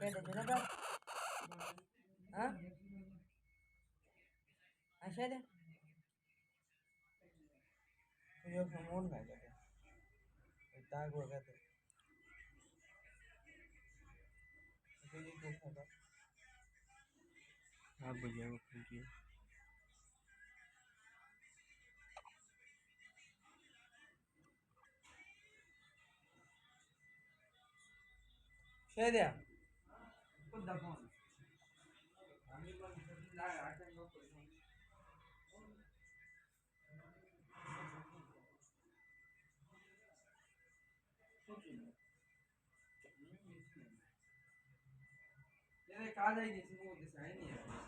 ¿Qué te nada? ¿Ah? ¿Ayer? Yo como un gallo. Está guardado. ¿Qué cosa? आप भैया को phone किया Şöyle. Ele cada aí nesse mundo, esse aí mesmo.